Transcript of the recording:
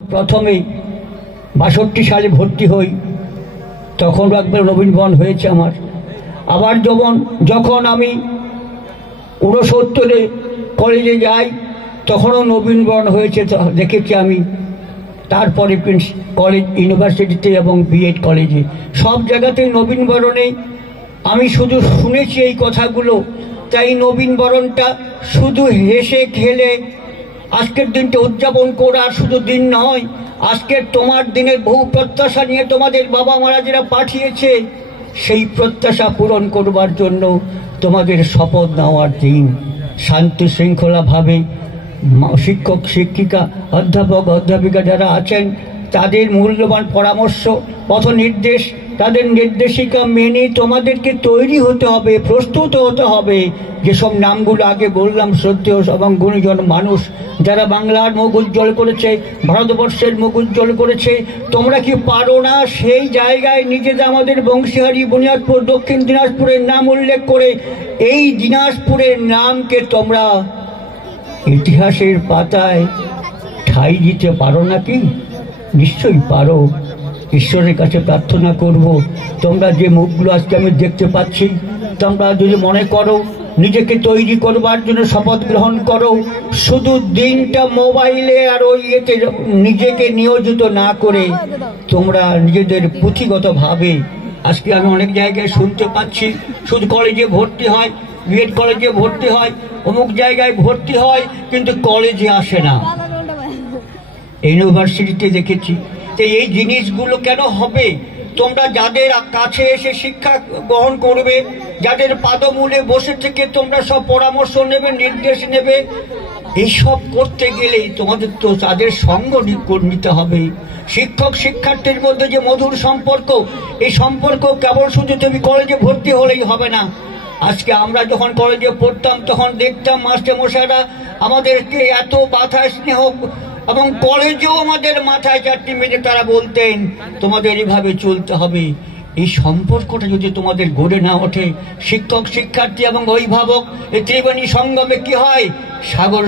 প্রথমেই ৬২ সালে ভর্তি হই, তখন একবার নবীনবরণ হয়েছে আমার। আবার যখন আমি ৬৯-এ কলেজে যাই তখনও নবীনবরণ হয়েছে, দেখেছি আমি। তারপরে কলেজ, ইউনিভার্সিটিতে এবং বিএড কলেজে সব জায়গাতেই নবীনবরণে আমি শুধু শুনেছি এই কথাগুলো। তাই নবীনবরণটা শুধু হেসে খেলে আজকের দিনটা উদযাপন করার শুধু দিন নয়, আজকের তোমার দিনের বহু প্রত্যাশা নিয়ে তোমাদের বাবা মারা যারা পাঠিয়েছে সেই প্রত্যাশা পূরণ করবার জন্য তোমাদের শপথ নেওয়ার দিন। শান্তি শৃঙ্খলাভাবে শিক্ষক শিক্ষিকা অধ্যাপক অধ্যাপিকা যারা আছেন তাদের মূল্যবান পরামর্শ পথ নির্দেশ, তাদের নির্দেশিকা মেনে তোমাদেরকে তৈরি হতে হবে, প্রস্তুত হতে হবে। যেসব নামগুলো আগে বললাম, শ্রদ্ধেয় এবং গুণীজন মানুষ যারা বাংলার মুখ উজ্জ্বল করেছে, ভারতবর্ষের মুখ উজ্জ্বল করেছে, তোমরা কি পারো না সেই জায়গায় নিজেদের আমাদের বংশীহারি, বুনিয়াদপুর, দক্ষিণ দিনাজপুরের নাম উল্লেখ করে এই দিনাজপুরের নামকে তোমরা ইতিহাসের পাতায় ঠাঁই দিতে পারো নাকি? নিশ্চয়ই পারো। ঈশ্বরের কাছে প্রার্থনা করব তোমরা যে মুখগুলো আজকে আমি দেখতে পাচ্ছি, তোমরা যদি মনে করো নিজেকে তৈরি করবার জন্য শপথ গ্রহণ করো, শুধু দিনটা মোবাইলে আর ওই ইয়েতে নিজেকে নিয়োজিত না করে তোমরা নিজেদের পুঁথিগতভাবে, আজকে আমি অনেক জায়গায় শুনতে পাচ্ছি শুধু কলেজে ভর্তি হয়, বিএড কলেজে ভর্তি হয়, অমুক জায়গায় ভর্তি হয়, কিন্তু কলেজে আসে না। ইউনিভার্সিটিতে দেখেছি। তো এই জিনিসগুলো কেন হবে? তোমরা যাদের কাছে এসে শিক্ষা গ্রহণ করবে, যাদের পাদমূলে বসে থেকে তোমরা সব পরামর্শ নেবে, নির্দেশ নেবে, এইসব করতে গেলেই তোমাদের তো তাদের সঙ্গ নিতে হবে। শিক্ষক শিক্ষার্থীর মধ্যে যে মধুর সম্পর্ক, এই সম্পর্ক কেবল শুধু তুমি কলেজে ভর্তি হলেই হবে না। আজকে আমরা যখন কলেজে পড়তাম তখন দেখতাম মাস্টারমশাইরা আমাদেরকে এত বাধায় স্নেহ, এবং কলেজেও আমাদের মাথায় চারটি মেজে তারা বলতেন তোমাদের এইভাবে চলতে হবে। এই সম্পর্কটা যদি তোমাদের গড়ে না ওঠে, শিক্ষক শিক্ষার্থী এবং অভিভাবক এই ত্রিবেণী সঙ্গমে কি হয়? সাগর।